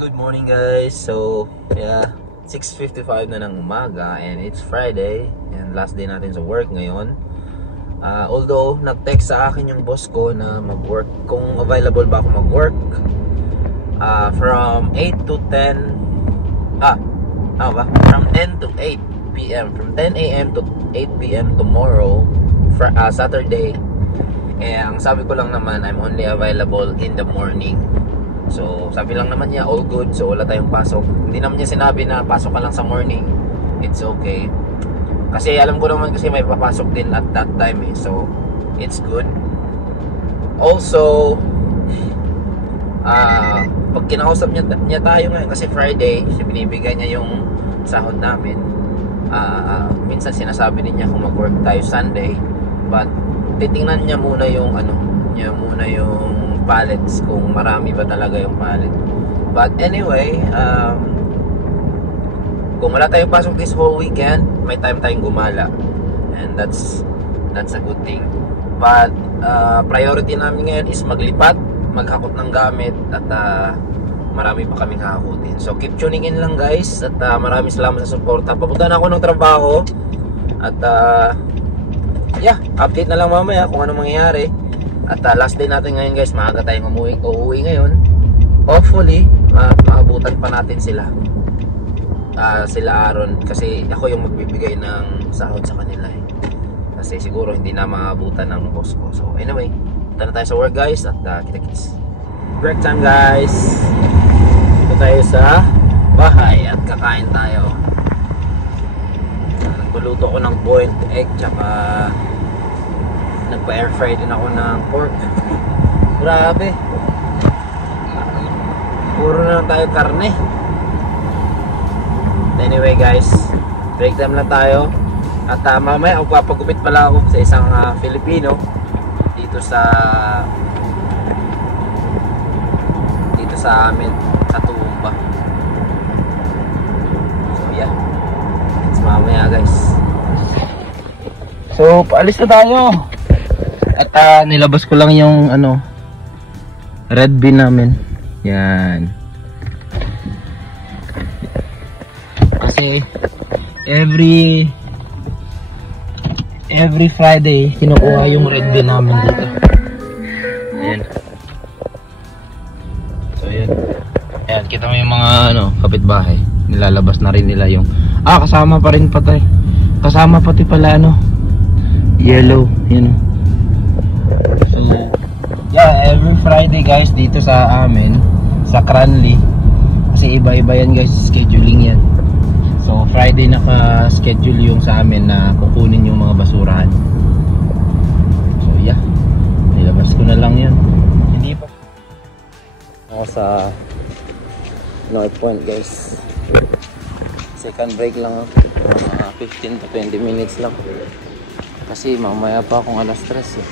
Good morning guys. So, yeah, 6:55 na ng umaga and it's Friday and last day natin sa work ngayon. Although nag-text sa akin yung boss ko na mag-work, kung available ba ako mag-work from 8 to 10 from 10 to 8 p.m. from 10 a.m. to 8 p.m. tomorrow, Saturday. Ang sabi ko lang naman, I'm only available in the morning. So, sabi lang naman niya, all good. So, wala tayong pasok. Hindi naman niya sinabi na pasok ka lang sa morning. It's okay. Kasi alam ko naman kasi may papasok din at that time eh. So, it's good. Also, pag kinausap niya tayo ngayon, kasi Friday, siya binibigay niya yung sahod namin. Minsan sinasabi din niya kung mag-work tayo Sunday. But, titingnan niya muna yung yung pallets, kung marami ba talaga yung pallet. But anyway, kung wala tayong pasok this whole weekend, may time tayong gumala, and that's a good thing. But priority namin ngayon is maglipat, maghakot ng gamit, at marami pa kaming hakutin. So keep tuning in lang guys, at maraming salamat sa suporta. Papunta na ako ng trabaho, at yeah, update na lang mamaya kung ano mangyayari. At last day natin ngayon guys, maaga tayong uuwi ngayon. Hopefully, maabutan pa natin sila Aaron, kasi ako yung magbibigay ng sahod sa kanila eh. Kasi siguro hindi na maabutan ng boss ko. So anyway, punta na tayo sa work guys, at kita-kits. Break time guys. Ito tayo sa bahay at kakain tayo. Nagluto ko ng boiled egg, tsaka nagpa-air fry din ako ng pork. Grabe, puro na lang tayo karne. Anyway guys, break time lang tayo. At mamaya magpapagupit pala ako sa isang Filipino dito sa amin sa Tumba. So yeah, it's mamaya guys. So paalis na tayo. At nilabas ko lang yung red bean namin. Yan. Kasi every Friday kinukuha yung red bean namin dito. Ayan. So ayan. Ayan, kita mo yung mga kapitbahay. Nilalabas na rin nila yung kasama pa rin patay. Kasama pati pala yellow, So, yeah, every Friday guys dito sa amin, sa Cranley, kasi iba-iba yan guys, scheduling yan. So, Friday naka-schedule yung sa amin na kukunin yung mga basurahan. So, yeah, nilabas ko na lang yan. Hindi pa ako sa North Point guys. Second break lang, 15 to 20 minutes lang. Kasi mamaya pa akong alas 3 eh.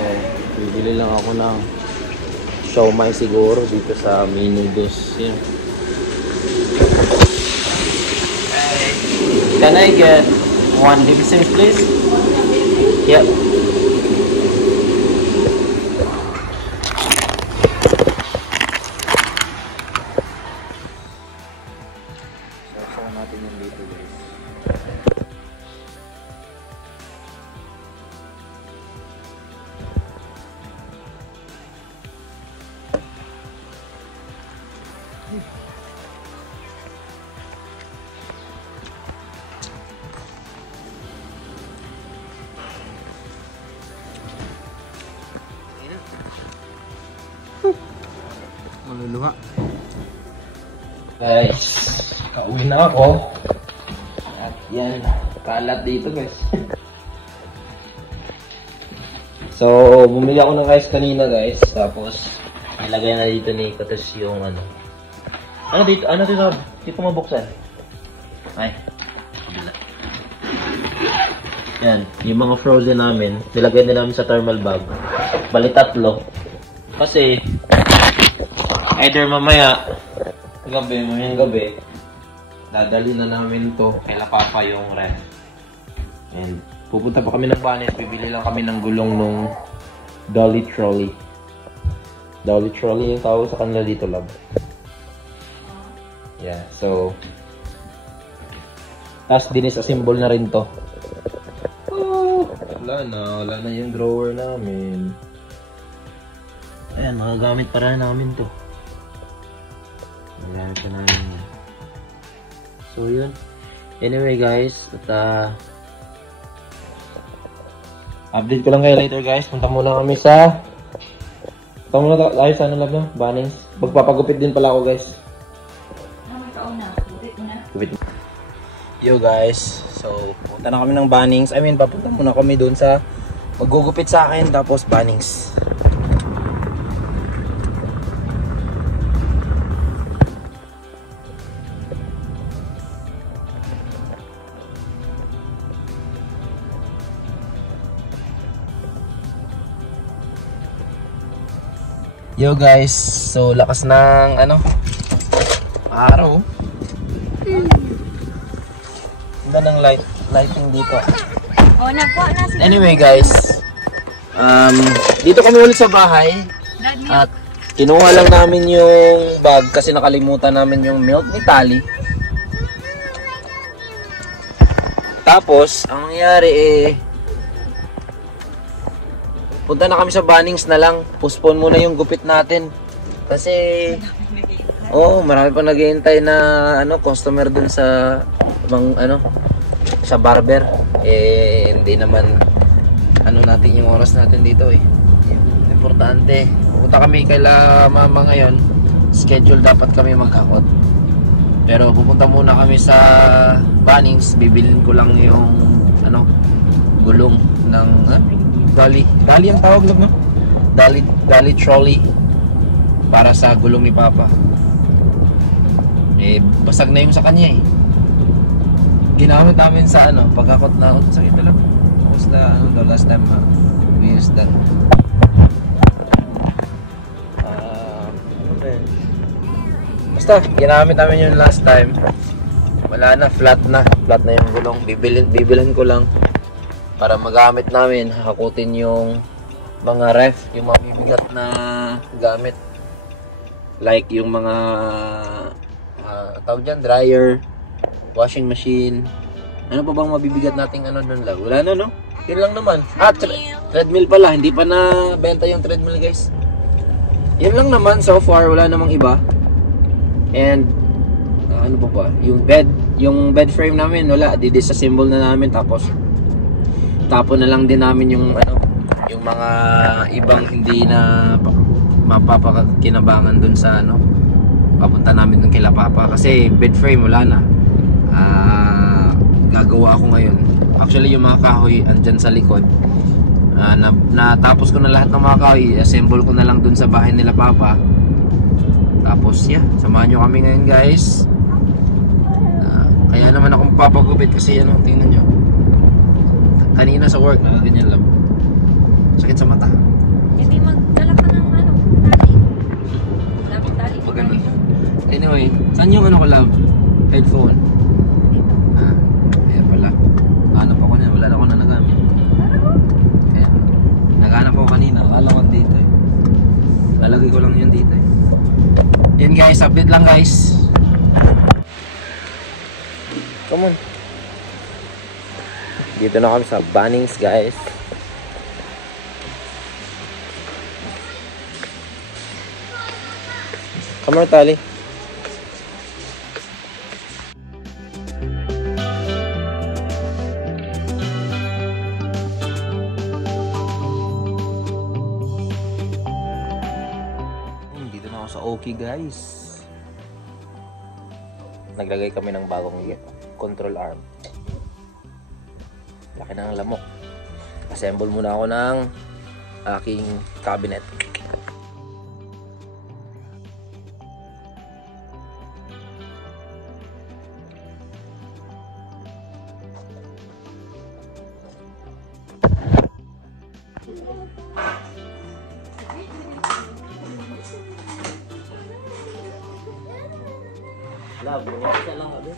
So, bibili lang ako ng siomai siguro dito sa Mini Dos. Yan. Hey, can I get one division please? Yep. So, natin yung dito guys. Maluluha guys, kauwi na ako. At yan, kalat dito guys. So bumili ako ng rice kanina guys, tapos nilagay na dito ni Katas yung dito mabuksan. Ay, yan, yung mga frozen namin nilagay na namin sa thermal bag. Bali 3 kasi either mamayang gabi dadali na namin to kay Papa yung ref, and pupunta pa kami ng Banes, bibili lang kami ng gulong nung dolly trolley. Dolly trolley yung tawag sa kanila dito, love. Yeah, so as dinisassemble na rin to. Oh, wala na yung drawer namin. Ayan, magagamit para namin to. Magagamit pa namin yan. So yun. Anyway guys, at update ko lang kayo later guys. Punta muna kami sa tayo sa ano lab na? Bunnings. Magpapagupit din pala ako guys. Gupit. Yo guys, so punta na kami ng Bunnings. I mean, papunta muna kami doon sa maggugupit sa akin tapos Bunnings. Yo guys, so lakas ng araw. Ganda ng lighting dito. Oh, nagkuha na sila. Anyway guys, dito kami ulit sa bahay. At kinuha lang namin yung bag kasi nakalimutan namin yung milk ni Tali. Tapos, ang nangyari punta na kami sa Bunnings na lang. Postpone muna yung gupit natin. Kasi marami pa naghihintay na customer dun sa sa barber. Hindi naman natin yung oras natin dito Importante. Pupunta kami kaila mama ngayon. Schedule dapat kami maghakot. Pero pupunta muna kami sa Bunnings. Bibilin ko lang yung gulong ng Dolly ang tawag lang, no? Dolly trolley para sa gulong ni Papa. Basag na yung sa kanya Ginamit namin sa pagkakot na sakit na lang. Tapos na the last time we used that. Basta ginamit namin yung last time. Wala na, flat na yung gulong. Bibilin ko lang para magamit namin, hakutin yung mga ref, yung mabibigat na gamit. Like yung mga tawag dyan, dryer, washing machine. Ano pa bang mabibigat nating doon lang? Wala na, no? Yun lang naman. Treadmill pala. Hindi pa na benta yung treadmill, guys. Yun lang naman so far. Wala namang iba. And ano pa ba? Yung bed frame namin, wala. Di-disassemble na namin. Tapos tapon na lang din namin yung yung mga ibang hindi na mapapakinabangan dun sa papunta namin dun kila Papa kasi bed frame wala na. Gagawa ako ngayon. Actually yung mga kahoy andyan sa likod. Natapos ko na lahat ng mga kahoy, assemble ko na lang dun sa bahay nila Papa. Tapos samahan nyo kami ngayon guys. Kaya naman akong papagupit kasi tingnan nyo. Kanina sa work, ganyan lang. Sakit sa mata. Hindi magdala ka ng tali. Dapat tali. Pag ganun. Anyway, saan yung ko love? Headphone? Kaya pala. Hanap ako na, wala na ako na nagamit. Kaya, naghanap ako kanina. Akala ko dito Lalagay ko lang yun dito Yan guys, update lang guys. Come on. Dito na kami sa Bunnings guys. Come on, Tali. Dito na ako sa Oki guys. Naglagay kami ng bagong control arm. Laki na ng lamok. Assemble muna ako ng aking cabinet. Love, isa lang abi.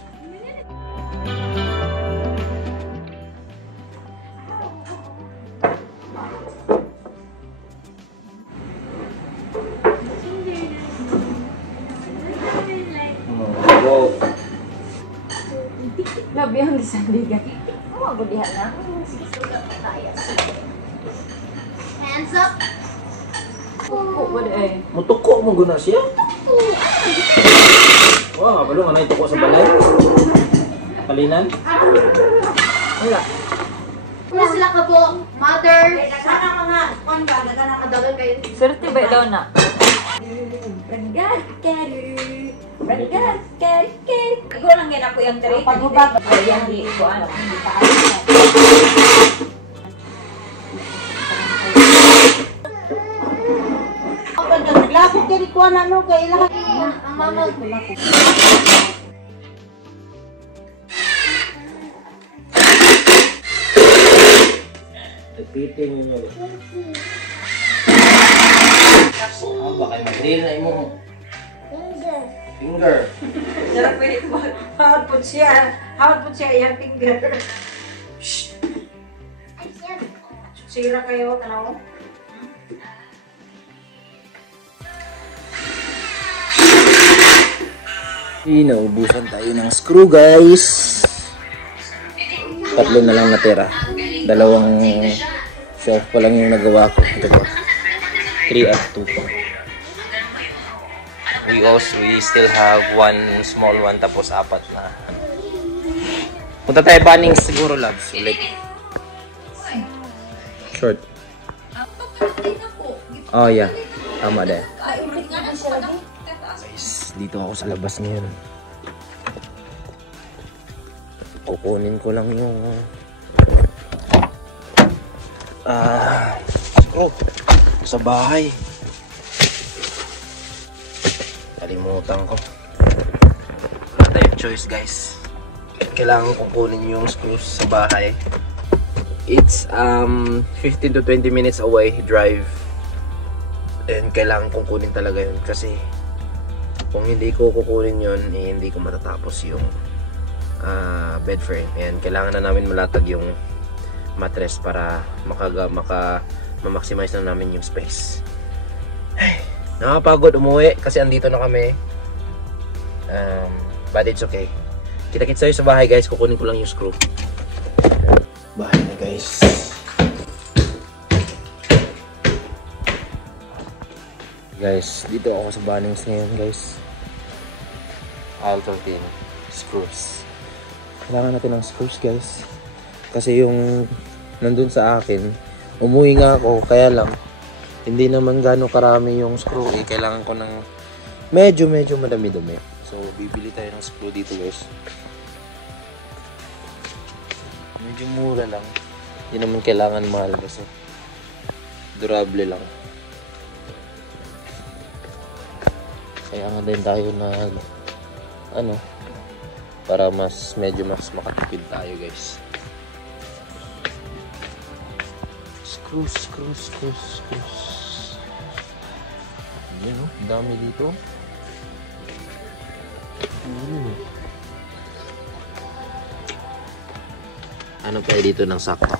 Mabiyang di sandigan. Oh, ako dihan na. Hands up. Tuko ba eh? Mutuko mo guna siya? Wow, balong anay tuko sa balay. Kalinan? Wala. Wala sila ka po, mother. Sana mga kung ba, nagkakadagan kayo. Swerte ba daw na? Brangal, carry. Brangal, carry. Ikaw lang yan ako yung tari. Pag-ubag. Ayan, di ko ano. Hindi pa ano. Kapag naglapit ka rin ko na ano, kailangan. Ang mama ko lang. Repeating nyo. Ah, baka yung drill na imo. Finger. Sarap pwede ito. Hawad po siya. Hawad po siya yung finger. Shhh. Sira kayo, tanaw. Naubusan tayo ng screw, guys. 3 na lang natira. 2 shelf pa lang yung nagawa ko. Ito ba? 3 at 2. We still have 1 small one tapos 4 na. Punta tayo Bunnings siguro, labs. Ulit. Short. Oh yeah. Tama din. Guys, dito ako sa labas ngayon. Kukunin ko lang yung screw sa bahay. Kalimutan ko. Wala tayong choice, guys. Kailangan kukunin yung screws sa bahay. It's 15 to 20 minutes away drive. And kailangan kong kunin talaga yun kasi kung hindi ko kukunin yun, eh, hindi ko matatapos yung bed frame. And kailangan na namin malatag yung mattress para ma-maximize na namin yung space. Ay, nakapagod umuwi kasi andito na kami. But it's okay. Kita-kits tayo sa bahay, guys. Kukunin ko lang yung screw. Bahay na, guys. Guys, dito ako sa Bunnings ngayon, guys. Aisle 13 screws. Kailangan natin ng screws, guys. Kasi yung nandun sa akin, umuwi nga ako, kaya lang hindi naman gano'ng karami yung screw. Eh, kailangan ko ng medyo madami-dumi. So, bibili tayo ng screw dito, guys. Medyo mura lang. Hindi naman kailangan mahal kasi durable lang. Kaya nga din tayo nag para medyo mas makatipid tayo, guys. Screws. Yan, oh, dami dito. Ano pa dito ng sakto?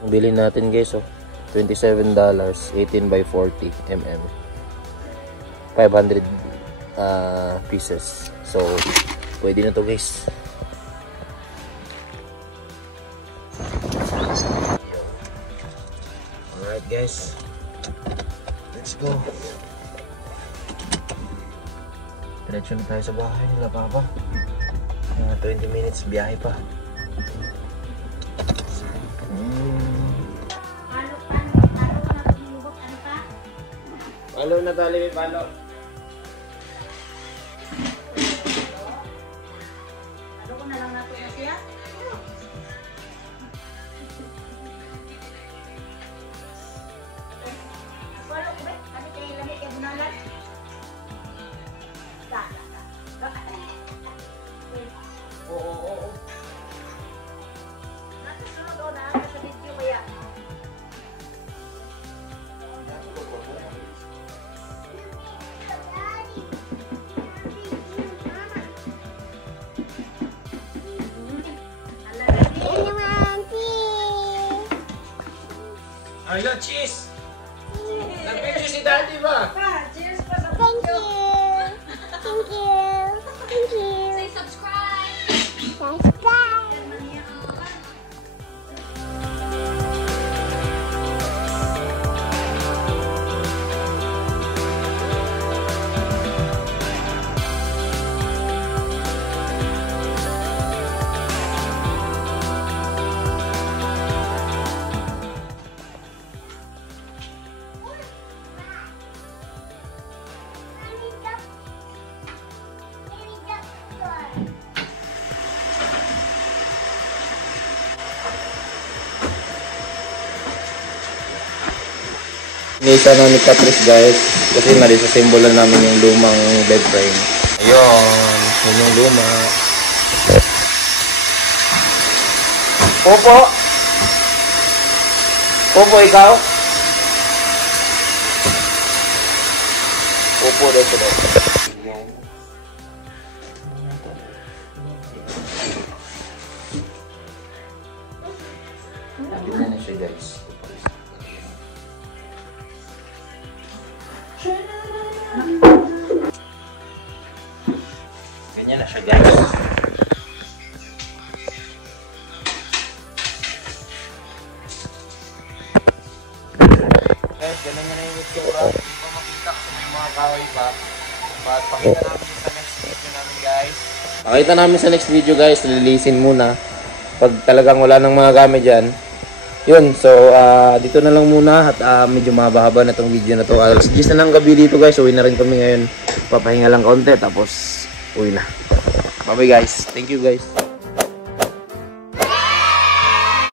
Ang bilhin natin, guys, oh, $27, 18 by 40 mm. 500 pieces. So, pwede na to, guys. Alright, guys. Let's go. Diretso na tayo sa bahay nila, Papa. 20 minutes, biyahe pa. Palo na tali, may palo. Ano ko na lang nato na siya? Palo ko ba? Ano kayo lamig yung bunalan? Oo. Nasusunod o na sa video kaya? Ayun, cheese! Nag-video si Daddy ba? Cheers pa sa Thank you. Thank you. Thank you. Say subscribe! Subscribe. Nita na ni Catrice guys. Kasi nalisasimbolan namin yung lumang bed frame. Ayun. Yun yung luma. Popo! Popo, ikaw? Popo, dito. Ganyan na siya guys. Ganyan na siya guys. Guys, ganun na yung itsura. Hindi pa makita kung may mga kahoy pa. But pakita namin sa next video namin guys. Pakita namin sa next video guys. Lilisin muna. Pag talagang wala nang mga gamit dyan. Yun, so dito na lang muna at medyo mahaba-haba na tong video na to. Alas 10 na ng gabi dito guys, uwi na rin kami ngayon. Papahinga lang konti tapos uwi na. Bye bye guys, thank you guys.